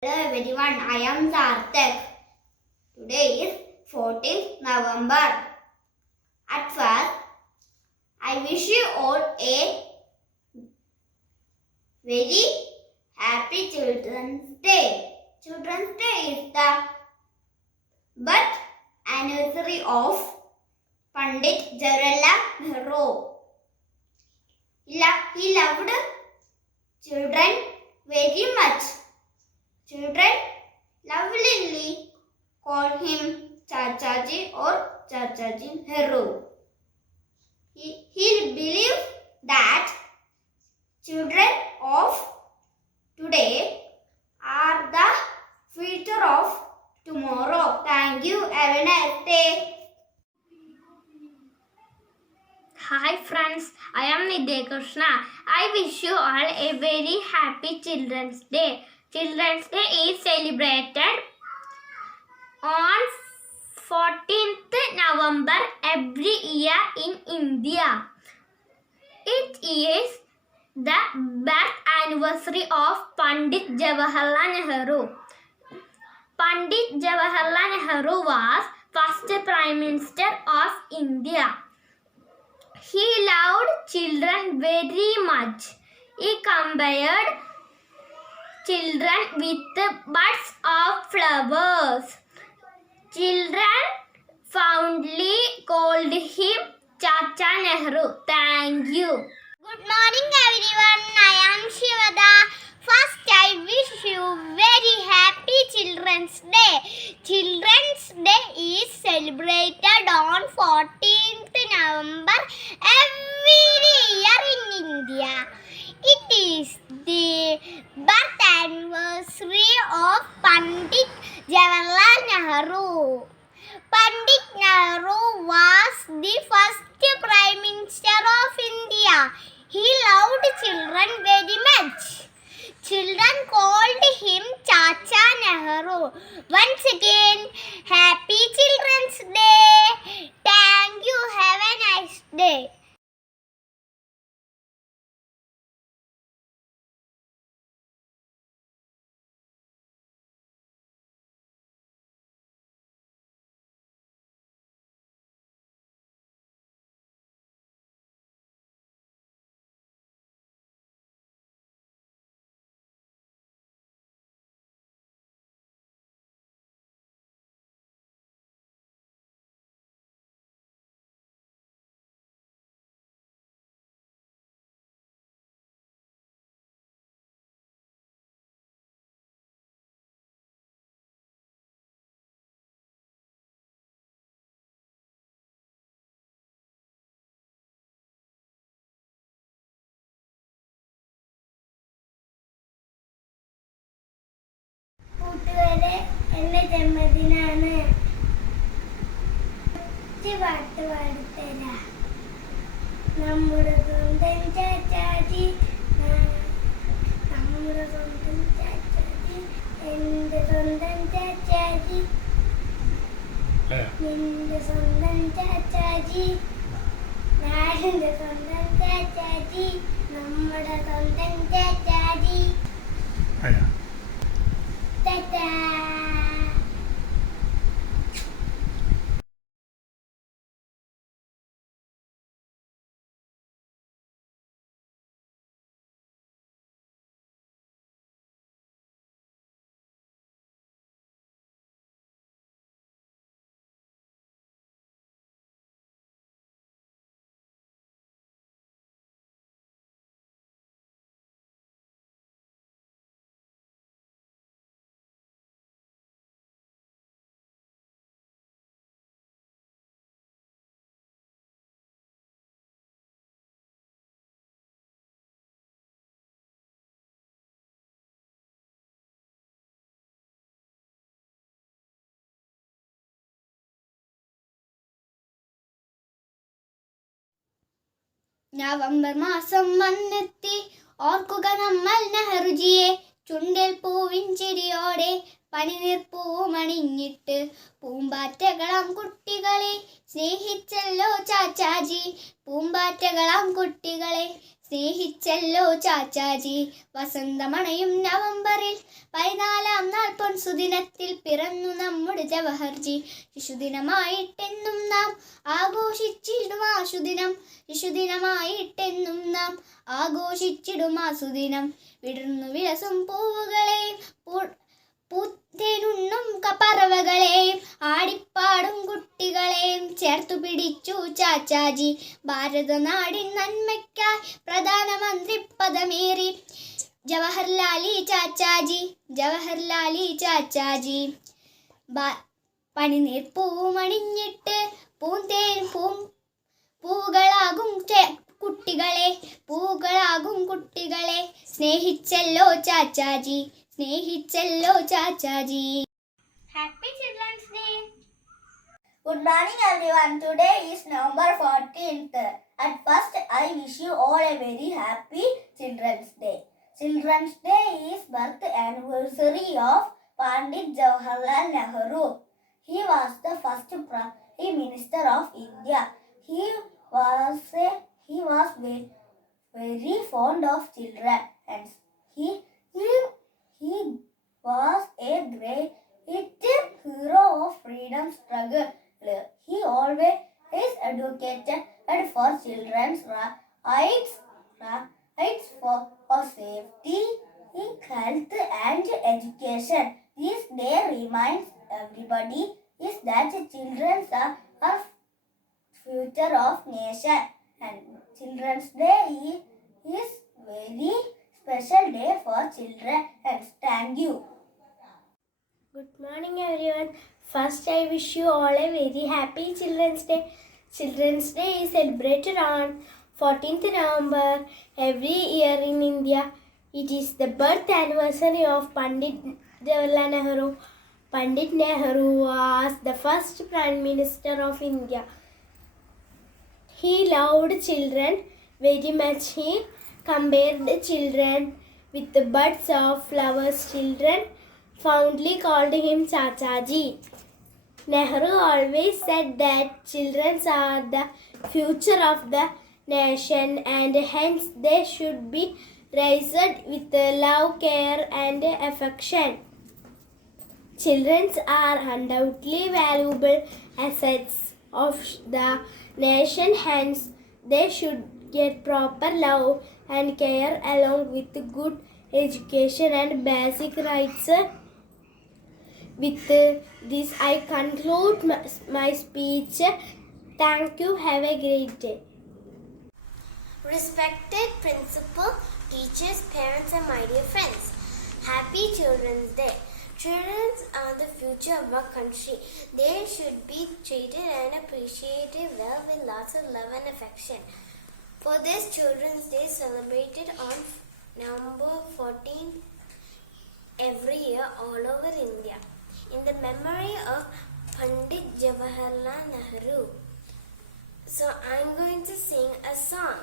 Hello everyone, I am Sarthak. Today is 14th November. At first, I wish you all a very happy Children's Day. Children's Day is the birth anniversary of Pandit Jawaharlal Nehru. He loved children very much. Children lovingly call him Chachaji or Chachaji Nehru. He believes that children of today are the future of tomorrow. Thank you. Have a nice day. Hi friends, I am Nidya Krishna. I wish you all a very happy Children's Day. Children's Day is celebrated on 14th November every year in India. It is the birth anniversary of Pandit Jawaharlal Nehru. Pandit Jawaharlal Nehru was first Prime Minister of India. He loved children very much. He compared children with buds of flowers. Children fondly called him Chacha Nehru. Thank you. Good morning everyone. I am Shivada. First, I wish you very happy Children's Day. Children's Day is celebrated on 14th November every year in India. It is the birth anniversary of Pandit Jawaharlal Nehru. Pandit Nehru was the first Prime Minister of India. He loved children very much. Children called him Chacha Nehru. Once again, Happy Children's Day. Thank you. Have a nice day. കൂട്ടുകാരെ, എൻ്റെ ജന്മദിനാണ്. പാട്ട് പാടിത്തരാ. നമ്മുടെ സ്വന്തം ചാച്ചാജി, നമ്മുടെ സ്വന്തം ചാച്ചാജി, എൻ്റെ സ്വന്തം ചാച്ചാജി, നിന്റെ സ്വന്തം ചാച്ചാജി, ഞാനെൻ്റെ സ്വന്തം ചാച്ചാജി, നമ്മുടെ സ്വന്തം ചാച്ചാജി. നവംബർ മാസം വന്നെത്തി, ഓർക്കുക നമ്മൾ നെഹ്റുജിയെ. ചുണ്ടിൽ പൂവിൻ ചിരിയോടെ പനിനീർപ്പൂമണിഞ്ഞിട്ട് പൂമ്പാറ്റകളാം കുട്ടികളെ സ്നേഹിച്ചല്ലോ ചാച്ചാജി. പൂമ്പാറ്റകളാം കുട്ടികളെ സ്നേഹിച്ചല്ലോ ചാച്ചാജി വസന്തമണയും നവംബറിൽ 14-ാം നാൾ പൊൻസുദിനത്തിൽ പിറന്നു നമ്മുടെ ജവഹർജി. ശിശുദിനമായിട്ടെന്നും നാം ആഘോഷിച്ചിടുമാ സുദിനം. ശിശുദിനമായിട്ടെന്നും നാം ആഘോഷിച്ചിടുമാ സുദിനം. വിടർന്നു വിലസും പൂവുകളെയും പൂത്തേനുണ്ണും പറവകളെയും ആടിപ്പാടും കുട്ടികളെയും ചേർത്തു പിടിച്ചു ചാച്ചാജി. ഭാരതനാടിൻ നന്മയ്ക്കായി പ്രധാനമന്ത്രി പദമേറി ജവഹർലാലി ചാച്ചാജി. ജവഹർലാലി ചാച്ചാജി. പനിനീർ പൂമണിഞ്ഞിട്ട് പൂന്തേൻ പൂകളാകും കുട്ടികളെ പൂകളാകും കുട്ടികളെ സ്നേഹിച്ചല്ലോ ചാച്ചാജി. സ്നേഹിച്ചല്ലോ Chachaji. Happy children's day. Good morning everyone. Today is November 14th. At first, I wish you all a very happy Children's Day. Children's Day is birth anniversary of Pandit Jawaharlal Nehru. He was the first Prime Minister of India. He was very fond of children and he was a great hero of freedom struggle. He always advocated for children's rights for safety, health and education. This day reminds everybody is that children are future of nation, and Children's Day is very special day for children. And thank you. Good morning everyone. First I wish you all a very happy Children's Day. Children's Day is celebrated on 14th November every year in India. It is the birth anniversary of Pandit Jawaharlal Nehru. Pandit Nehru was the first Prime Minister of India. He loved children very much. He compared children with the buds of flowers. Children fondly called him Chachaji. Nehru always said that children are the future of the nation and hence they should be raised with love, care and affection. Children are undoubtedly valuable assets of the nation, hence they should get proper love and care along with good education and basic rights. With this I conclude my speech. Thank you. Have a great day. Respected principal, teachers, parents and my dear friends, happy Children's Day. Children are the future of our country. They should be treated and appreciated well with lots of love and affection. For this Children's Day celebrated on November 14th every year all over India in the memory of Pandit Jawaharlal Nehru. So I'm going to sing a song.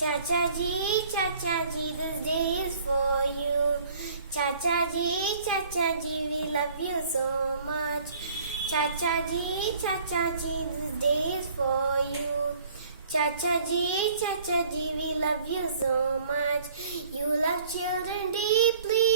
Chachaji, Chachaji, this day is for you. Chachaji, Chachaji, we love you so much. Chachaji, Chachaji, this day is for you. Chachaji, Chachaji, we love you so much. You love children deeply.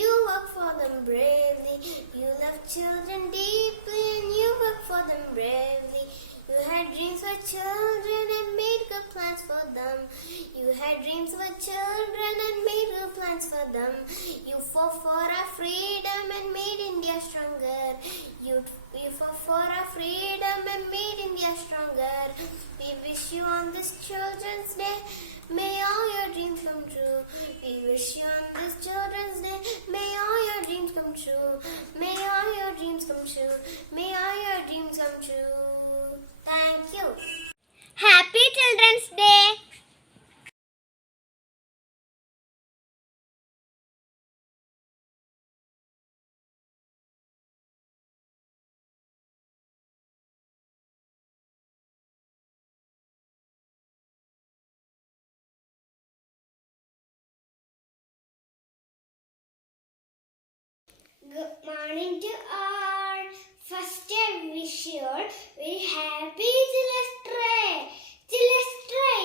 You work for them bravely. You love children deeply and you work for them bravely. You had dreams for children and made good plans for them. You had dreams for children and made good plans for them. You fought for our freedom and made India stronger. You fought for our freedom and made India stronger. We wish you on this Children's Day, may all your dreams come true. We wish you on this Children's Day, may all your dreams come true. May all your dreams come true. May all your dreams come true. Thank you. Happy Children's Day. Good morning to all. First I wish you all very happy Children's Day. Children's Day.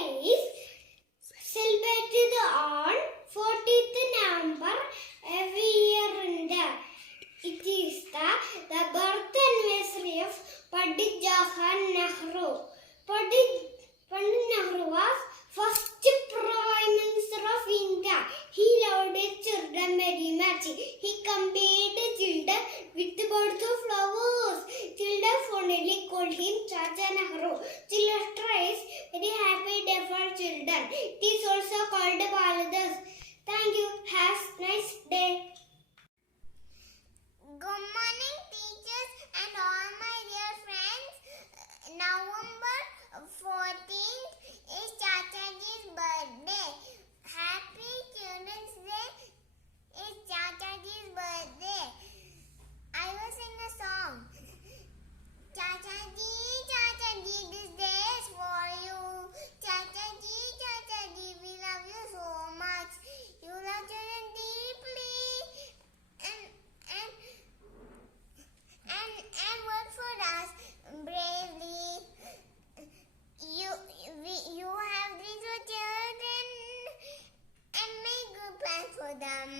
them.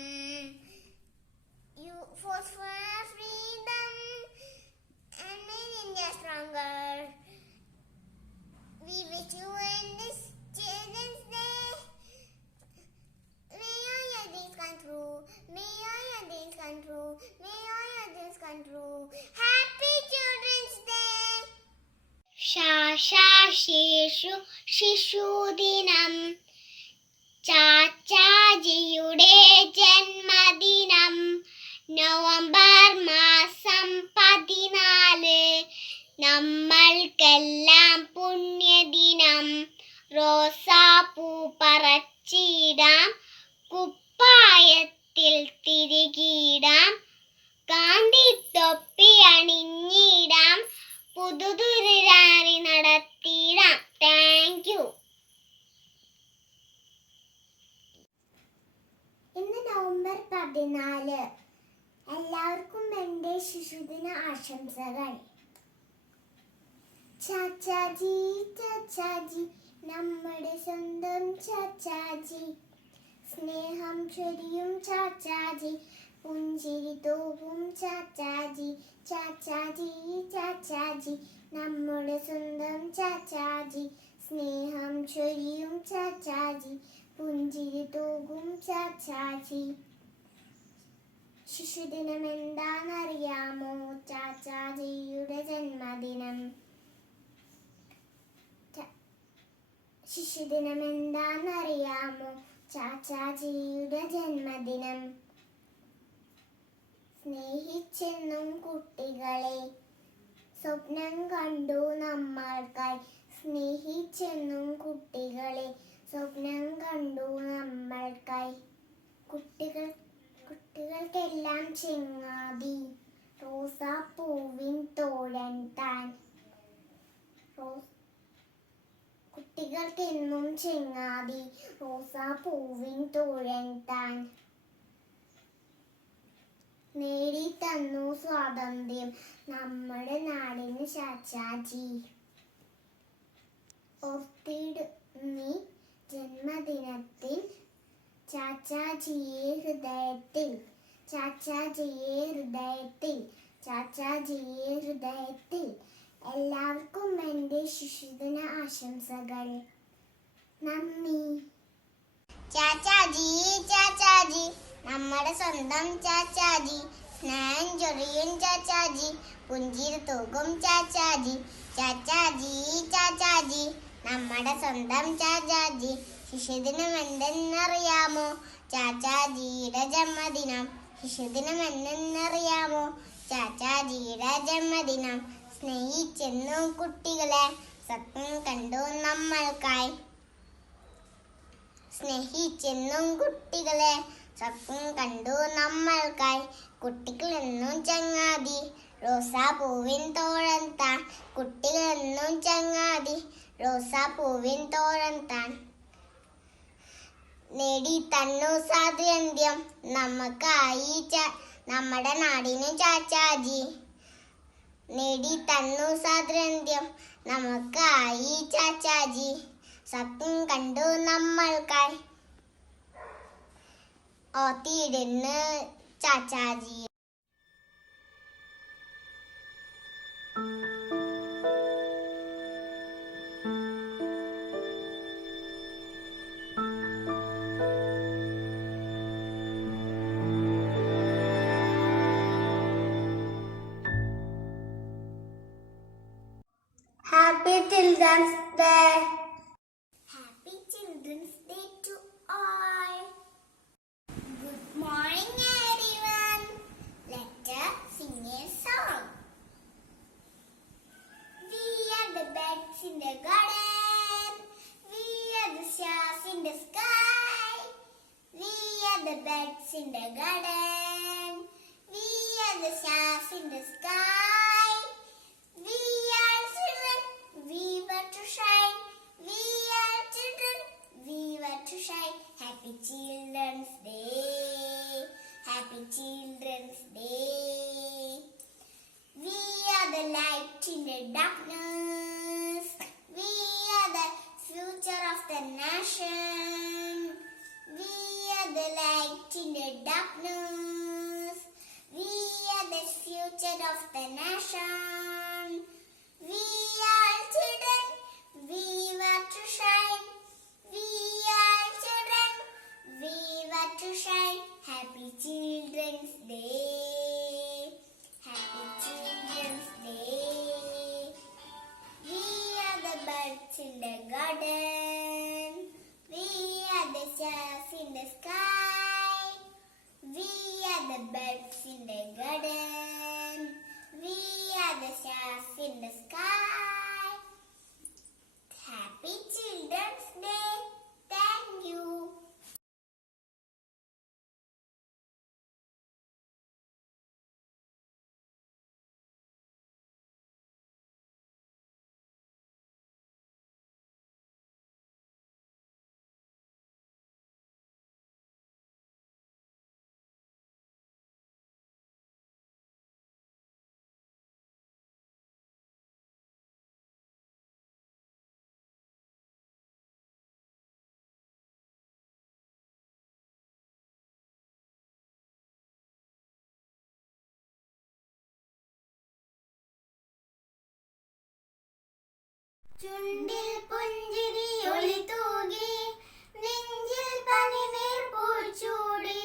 You fought for our freedom and made India stronger. We wish you in this Children's Day. May all your dreams come true. May all your dreams come true. May all your dreams come true. Happy Children's Day. ശാശാശേഷു ശിശുദിനം ചാച്ചാജിയുടെ ജന്മദിനം November മാസം 14 നമ്മൾക്കെല്ലാം പുണ്യദിനം റോസാപ്പൂ പറിച്ചിടാം കുപ്പായത്തിൽ തിരികിടാം കാന്തിത്തൊപ്പി അണിഞ്ഞിടാം പുതുതുരാറി നടത്തിയിടാം. Thank you. ഇന്ന് നവംബർ 14. എല്ലാവർക്കും എൻ്റെ ശിശുദിന ആശംസകൾ. ചാച്ചാജി ചാച്ചാജി നമ്മുടെ സ്വന്തം ചാച്ചാജി സ്നേഹം ചൊരിയും ചാച്ചാജി പുഞ്ചിരി തൂവും ചാച്ചാജി ചാച്ചാജി ചാച്ചാജി നമ്മുടെ സ്വന്തം ചാച്ചാജി സ്നേഹം ചൊരിയും ചാച്ചാജി പുഞ്ചിരി തൂകും ചാച്ചാജി. ശിശുദിനം എന്താണെന്നറിയാമോ? ചാച്ചാജിയുടെ ജന്മദിനം. ശിശുദിനം എന്താണെന്നറിയാമോ? ചാച്ചാജിയുടെ ജന്മദിനം. സ്നേഹിച്ചെന്നും കുട്ടികളെ സ്വപ്നം കണ്ടു നമ്മൾക്കായി. സ്നേഹിച്ചെന്നും കുട്ടികളെ സ്വപ്നം കണ്ടു നമ്മൾക്കായി. കുട്ടികൾക്കെല്ലാം ചെങ്ങാതി റോസാപ്പൂവിൻ തോഴൻ താൻ. കുട്ടികൾക്കെന്നും ചെങ്ങാതി റോസാപ്പൂവിൻ തോഴൻ താൻ. നേടിത്തന്നു സ്വാതന്ത്ര്യം നമ്മുടെ നാടിന് ചാച്ചാജി. ഓർത്തിടുന്നി ജന്മദിനത്തിൽ ചാച്ചാജിയെ ഹൃദയത്തിൽ. ചാച്ചാജിയെ ഹൃദയത്തിൽ. ചാച്ചാജിയെ ഹൃദയത്തിൽ. എല്ലാവർക്കും എൻ്റെ ശിശുദിന ആശംസകൾ. നന്ദി. ചാച്ചാജി ചാച്ചാജി നമ്മുടെ സ്വന്തം ചാച്ചാജി സ്നേഹം ചൊരിയും ചാച്ചാജി പുഞ്ചിരി തൂകും ചാച്ചാജി ചാച്ചാജി ചാച്ചാജി നമ്മുടെ സ്വന്തം ചാച്ചാജി. ശിശുദിനം എന്തെന്നറിയാമോ? ചാച്ചാജിയുടെ ജന്മദിനം. ശിശുദിനം എന്തെന്നറിയാമോ? ചാച്ചാജിയുടെ ജന്മദിനം. സ്നേഹിച്ചെന്നും കുട്ടികളെ സ്വപ്നം കണ്ടു നമ്മൾക്കായി. സ്നേഹിച്ചെന്നും കുട്ടികളെ സ്വപ്നം കണ്ടു നമ്മൾക്കായി. കുട്ടികളെന്നും ചങ്ങാതി റോസാപ്പൂവിൻ തോഴൻ താൻ. കുട്ടികളെന്നും ചങ്ങാതി റോസാപ്പൂവിൻ തോഴൻ താൻ. നേടി തന്നു സ്വാതന്ത്ര്യം നമുക്കായി നമ്മുടെ നാടിന് ചാച്ചാജി. നേടി തന്നു സ്വാതന്ത്ര്യം നമുക്കായി ചാച്ചാജി. സ്വപ്നം കണ്ടു നമ്മൾക്കായി. ഓർത്തിടുന്നു Chachaji. Happy Children's Day. Happy Children's Day to all. Good morning everyone. Let us sing a song. We are the birds in the garden. We are the stars in the sky. We are the birds in the garden. We are the stars in the sky. We are children, we were to shine. We are children, we were to shine. Happy Children's Day. Happy Children's Day. We are the light in the darkness. We are the future of the nation. We are the light in the darkness. We are the future of the nation. We are children, we want to shine. We are children, we want to shine. Happy Children's Day. Happy Children's Day. We are the birds in the garden. We are the stars in the sky. We are the birds in the garden. We are the stars in the sky. Happy Children's Day. Thank you. ചുണ്ടിൽ പുഞ്ചിരി ഒളി തൂകി, നെഞ്ചിൽ പനിനീർ പൂച്ചൂടി,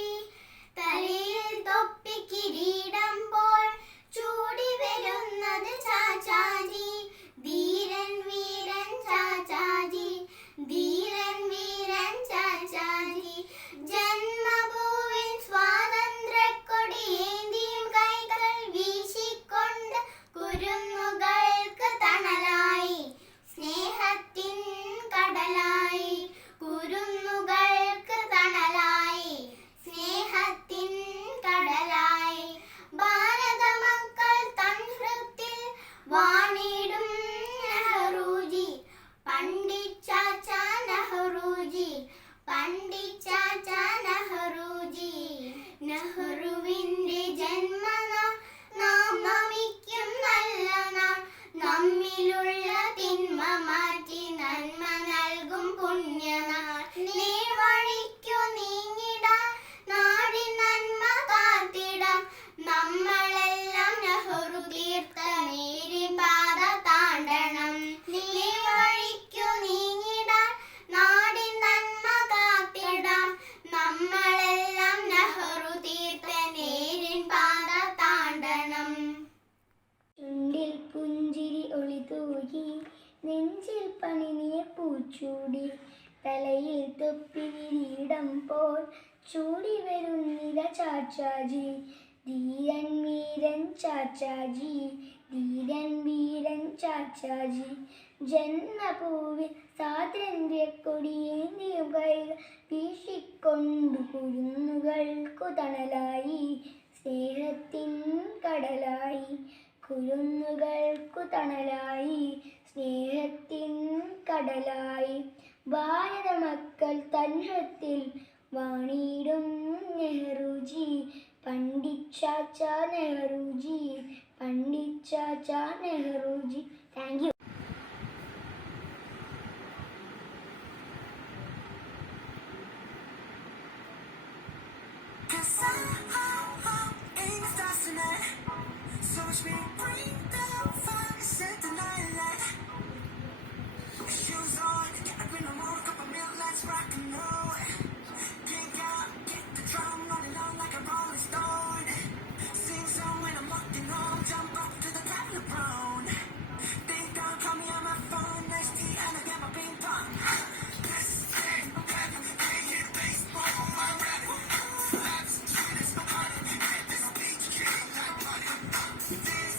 തലയിൽ തൊപ്പി കിരീടം പോൽ ചൂടി വരുന്നത് ചാച്ചാജി. ധീരൻ വീരൻ ചാച്ചാജി, ധീരൻ വീരൻ ചാച്ചാജി. ജന്മഭൂവിൻ സ്വാതന്ത്ര്യക്കൊടിയേന്തിയും കൈകൾ വീശിക്കൊണ്ട് കുരുന്നുകൾക്ക് തണലായി, സ്നേഹത്തിൻ കടലായി. കുരുന്നുകൾക്ക് തണലായി, സ്നേഹത്തിൻ കടലായി. ഭാരത മക്കൾ തൻ ഹൃത്തിൽ വാണിടും നെഹ്റുജി, പണ്ഡിറ്റ് ചാച്ചാ നെഹ്റുജി, പണ്ഡിറ്റ് ചാച്ചാ നെഹ്റുജി. നെഹ്റുവിന്റെ ജന്മനാൾ നാം നമിക്കും നല്ല നാൾ. നമ്മിലുള്ള തിന്മ മാറ്റി നന്മ നൽകും പുണ്യനാൾ. നേർവഴിക്കു നീങ്ങിടാൻ നാടിൻ നന്മ കാത്തിടാം. നമ്മളെല്ലാം നെഹ്റു തീർത്ത നേരിൻ പാത താണ്ടണം. നേർവഴിക്കു നീങ്ങിടാൻ നാടിൻ നന്മ കാത്തിടാം. നമ്മളെല്ലാം നെഹ്റു തീർത്ത നേരിൻ പാത താണ്ടണം. ചുണ്ടിൽ പുഞ്ചിരി ഒളി തൂകി, നെഞ്ചിൽ പനിനീർ പൂച്ചൂടി, തലയിൽ തൊപ്പി കിരീടം പോൽ ചൂടി വരുന്നിത ചാച്ചാജി. ധീരൻ വീരൻ ചാച്ചാജി, ധീരൻ വീരൻ ചാച്ചാജി. ജന്മഭൂവിൽ സ്വാതന്ത്ര്യക്കൊടിയേന്തിയും കൈകൾ വീശിക്കൊണ്ടു കുരുന്നുകൾക്കു തണലായി, സ്നേഹത്തിൻ കടലായി. കുരുന്നുകൾക്കു തണലായി, സ്നേഹത്തിൻ കടലായി. ഭാരത മക്കൾ തൻ ഹൃത്തിൽ വാണിടും Nehruji, Pandit Chacha Nehruji, Pandit Chacha Nehruji. Thank you. So watch me bring the fire, set the night light. Shoes on, gotta bring no more, cup of milk, let's rock and roll. Kick out, get the drum, rolling on like a rolling stone. Sing song when I'm walking home, jump up to the top of the throne. Ding dong, call me on my phone, next tea, and I get my ping pong. This is it, I'm ready, hey, hit baseball, I'm ready. Slaps, sweetest, my body, hit this beat, kill like money. This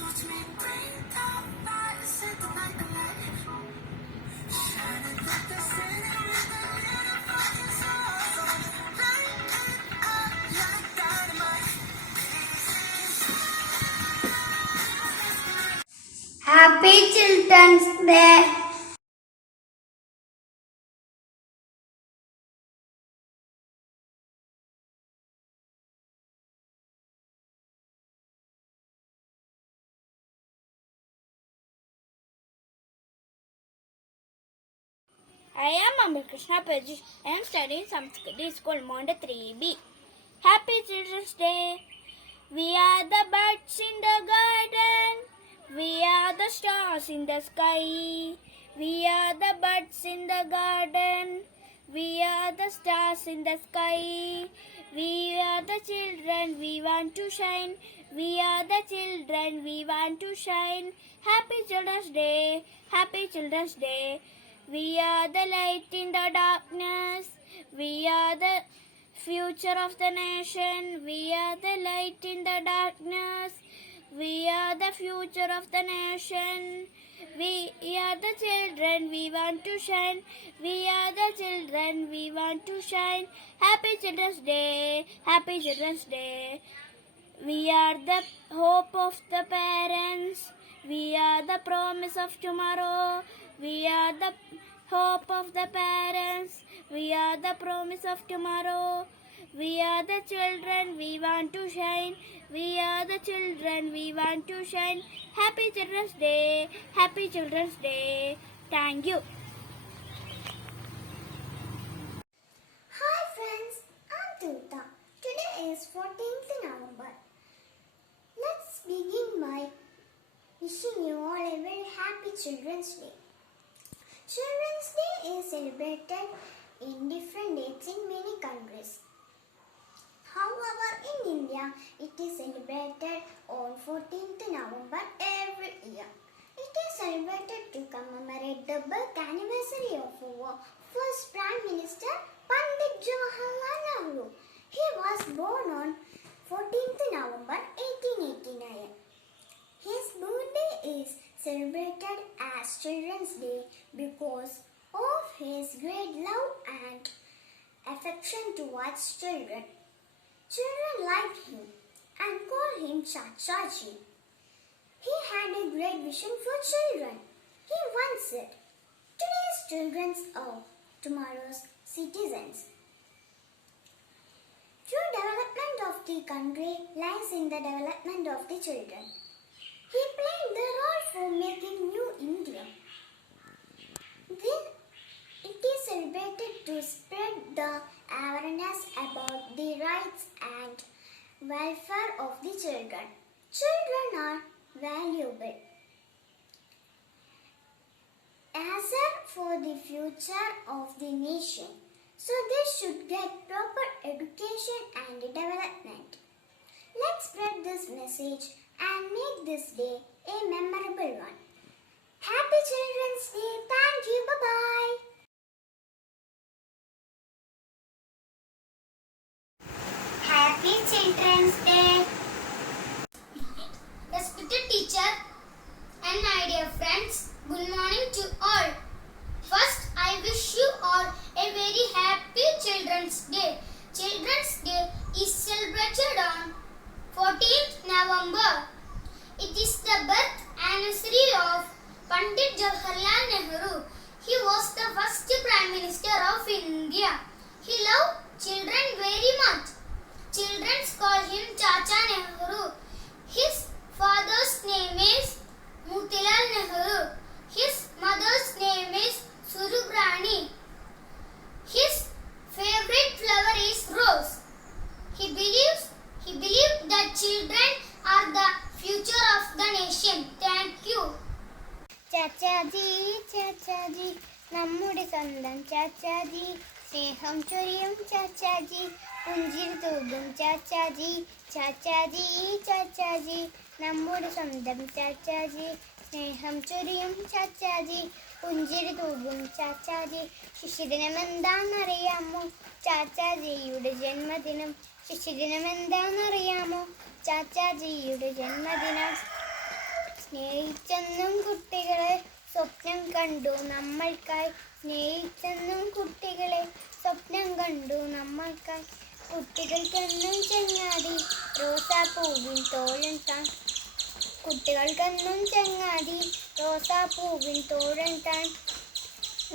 Watch me bring the fire, set the night alight. Shining like the city with the fucking stars on it. Light it up like dynamite. Happy Children's Day. I am Amar Krishna Prajesh. I am studying Samskrit School, Monday 3B. Happy Children's Day. We are the birds in the garden. We are the stars in the sky. We are the birds in the garden. We are the stars in the sky. We are the children, we want to shine. We are the children, we want to shine. Happy Children's Day. Happy Children's Day. We are the light in the darkness. We are the future of the nation. We are the light in the darkness. We are the future of the nation. We are the children, we want to shine. We are the children, we want to shine. Happy Children's Day. Happy Children's Day. We are the hope of the parents. We are the promise of tomorrow. We are the hope of the parents. We are the promise of tomorrow. We are the children, we want to shine. We are the children, we want to shine. Happy Children's Day. Happy Children's Day. Thank you. Hi friends, I'm Tuta. Today is 14th November. Let's begin by wishing you all a very happy Children's Day. Children's Day is celebrated in different dates in many countries. However, in India, it is celebrated on 14th November every year. It is celebrated to commemorate the birth anniversary of our first Prime Minister, Pandit Jawaharlal Nehru. He was born on 14th November 1889. His birthday is celebrated as Children's Day because of his great love and affection towards children. Children liked him and called him Chachaji. He had a great vision for children. He once said, "Today's children are tomorrow's citizens." True development of the country lies in the development of the children. He played the role for making new India. Then it is celebrated to spread the awareness about the rights and welfare of the children. Children are valuable asset for the future of the nation, so they should get proper education and development. Let's spread this message and make this day a memorable one. Happy Children's Day. Thank you. Bye-bye. Happy Children's Day. Respected teacher and my dear friends, good morning to all. First, I wish you all a very happy Children's Day. Children's Day is celebrated on 14th November. It is the birth anniversary of Pandit Jawaharlal Nehru. He was the first Prime Minister of India. He loved children very much. Children call him Chacha Nehru. His father's name is Motilal Nehru. His mother's name is Surubrani. His favorite flower is rose. He believed that children are the future of the nation. Thank you. Chachaji ചാച്ചാജി നമ്മുടെ സ്വന്തം ചാച്ചാജി സ്നേഹം ചൊരിയും ചാച്ചാജി പുഞ്ചിരി തൂകും ചാച്ചാജി ചാച്ചാജി ചാച്ചാജി നമ്മുടെ സ്വന്തം ചാച്ചാജി സ്നേഹം ചൊരിയും ചാച്ചാജി പുഞ്ചിരി തൂകും ചാച്ചാജി ശിശുദിനം എന്താണെന്നറിയാമോ ചാച്ചാജിയുടെ ജന്മദിനം ശിശുദിനം എന്താണെന്നറിയാമോ ചാച്ചാജിയുടെ ജന്മദിനം. സ്നേഹിച്ചെന്നും കുട്ടികളെ സ്വപ്നം കണ്ടു നമ്മൾക്കായി. സ്നേഹിച്ചെന്നും കുട്ടികളെ സ്വപ്നം കണ്ടു നമ്മൾക്കായി. കുട്ടികൾക്കെന്നും ചങ്ങാതി റോസാപ്പൂവിൻ തോഴൻ താൻ. കുട്ടികൾക്കെന്നും ചങ്ങാതി റോസാപ്പൂവിൻ തോഴൻ താൻ.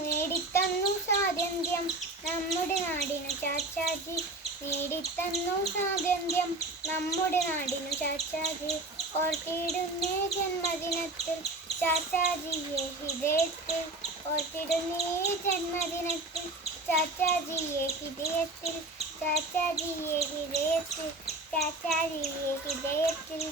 നേടിത്തന്നു സ്വാതന്ത്ര്യം നമ്മുടെ നാടിനു ചാച്ചാജി. നേടിത്തന്നു സ്വാതന്ത്ര്യം നമ്മുടെ നാടിനു ചാച്ചാജി. ഓർത്തിടുന്നേ ജന്മദിനത്തിൽ ചാച്ചാജിയെ ഹൃദയത്തിൽ. ഓർത്തിടുന്നേ ജന്മദിനത്തിൽ ചാച്ചാജിയെ ഹൃദയത്തിൽ. ചാച്ചാജിയെ ഹൃദയത്തിൽ. ചാച്ചാജിയെ ഹൃദയത്തിൽ.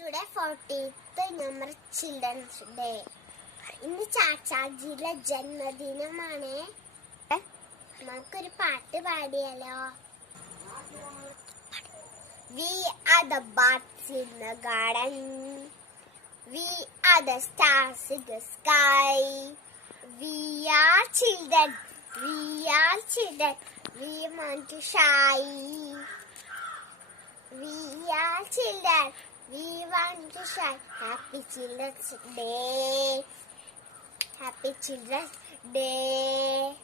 Today 14th number Children's Day. ഇന്ന് ചാച്ചാജിയുടെ ജന്മദിനമാണ്. നമുക്കൊരു പാട്ട് പാടിയാലോ? We are the birds in the garden. We are the stars in the sky. We are children. We are children. We want to shine. We are children. We want to shine. Happy Children's Day. Happy Children's Day.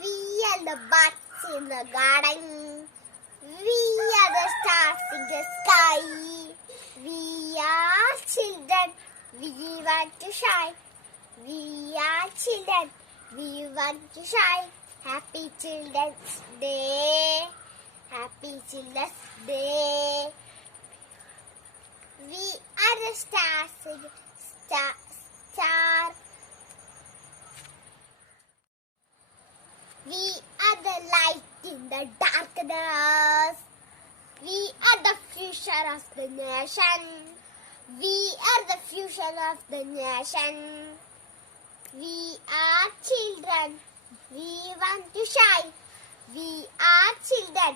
We are the birds in the garden. We are the stars in the sky. We are children. We want to shine. We are children. We want to shine. Happy Children's Day. Happy Children's Day. We are the stars in the star. We are the light in the darkness. We are the future of the nation. We are the future of the nation. We are children. We want to shine. We are children.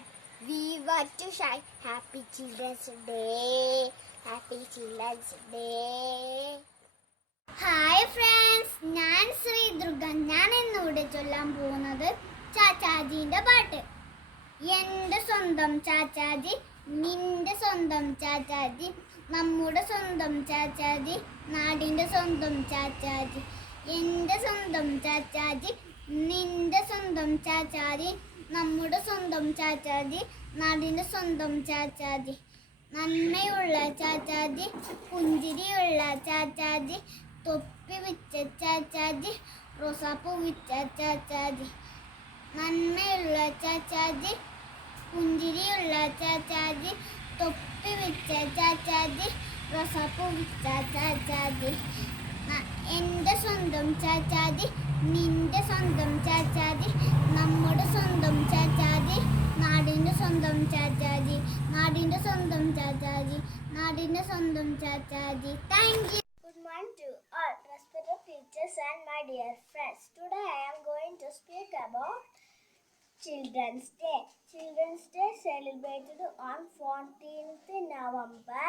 We want to shine. Happy Children's Day. Happy Children's Day. Hi friends, ഞാൻ ശ്രീദുർഗ. ഞാൻ ഇന്നിവിടെ ചൊല്ലാൻ പോകുന്നത് ചാച്ചാജീൻ്റെ പാട്ട്. എൻ്റെ സ്വന്തം ചാച്ചാജി, നിന്റെ സ്വന്തം ചാച്ചാജി, നമ്മുടെ സ്വന്തം ചാച്ചാജി, നാടിൻ്റെ സ്വന്തം ചാച്ചാജി. എൻ്റെ സ്വന്തം ചാച്ചാജി, നിന്റെ സ്വന്തം ചാച്ചാജി, നമ്മുടെ സ്വന്തം ചാച്ചാജി, നാടിൻ്റെ സ്വന്തം ചാച്ചാജി. നന്മയുള്ള ചാച്ചാജി, പുഞ്ചിരിയുള്ള ചാച്ചാജി, തൊപ്പി വെച്ച ചാച്ചാജി, റോസാപ്പൂ വെച്ച ചാച്ചാജി. നന്മയുള്ള ചാച്ചാജി, പുഞ്ചിരിയുള്ള ചാച്ചാജി, തൊപ്പി വെച്ച ചാച്ചാജി, റോസാപ്പൂ വെച്ച ചാച്ചാജി. എൻ്റെ സ്വന്തം ചാച്ചാജി, നിന്റെ സ്വന്തം ചാച്ചാജി, നമ്മുടെ സ്വന്തം ചാച്ചാജി, നാടിൻ്റെ സ്വന്തം ചാച്ചാജി, നാടിൻ്റെ സ്വന്തം ചാച്ചാജി, നാടിൻ്റെ സ്വന്തം Chachaji. Thank U. Good morning to all respected teachers and my dear friends. Today I am going Children's Day. Children's Day celebrated on 14th November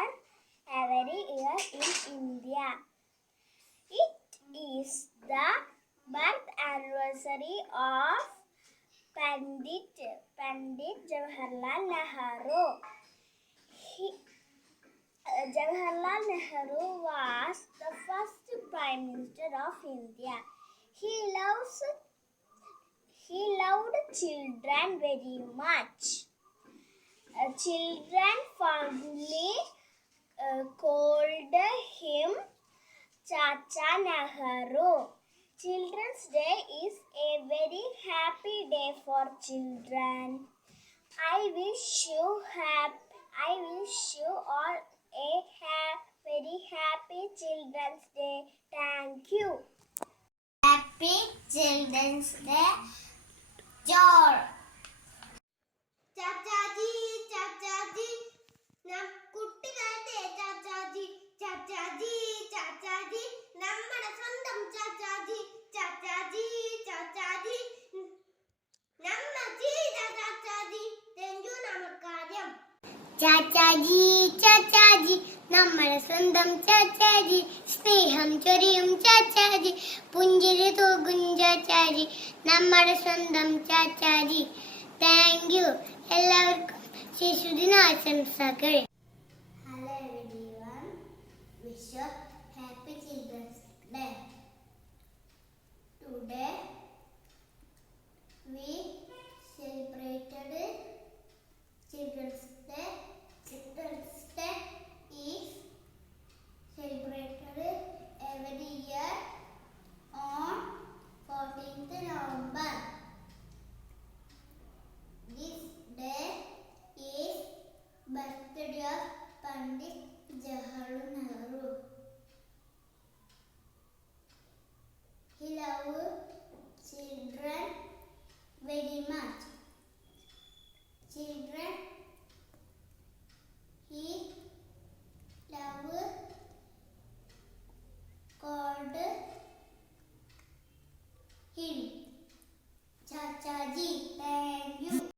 every year in India. It is the birth anniversary of Pandit Jawaharlal Nehru. Jawaharlal Nehru was the first Prime Minister of India. He loved children very much. Children fondly called him Chacha Nehru. Children's Day is a very happy day for children. I wish you all a very happy Children's Day. Thank you. Happy Children's Day, George. Chachaji ചാച്ചാജി കുട്ടികളുടെ ചാച്ചാജി ചാച്ചാജി ചാച്ചാജി നമ്മുടെ സ്വന്തം ചാച്ചാജി ചാച്ചാജി ചാച്ചാജി നമ്മ ചെയ്ത ചാച്ചാജി തെഞ്ചു നമുക്കാര്യം ചാച്ചാജി ചാച്ചാജി നമ്മുടെ സ്വന്തം ചാച്ചാജി സ്നേഹം ചൊരിയും ചാച്ചാജി പുഞ്ചിരി തൂകും ചാച്ചാജി നമ്മുടെ സ്വന്തം ചാച്ചാജി താങ്ക് യു എല്ലാവർക്കും ശിശുദിനാശംസകൾ hello everyone wish you happy children's day today we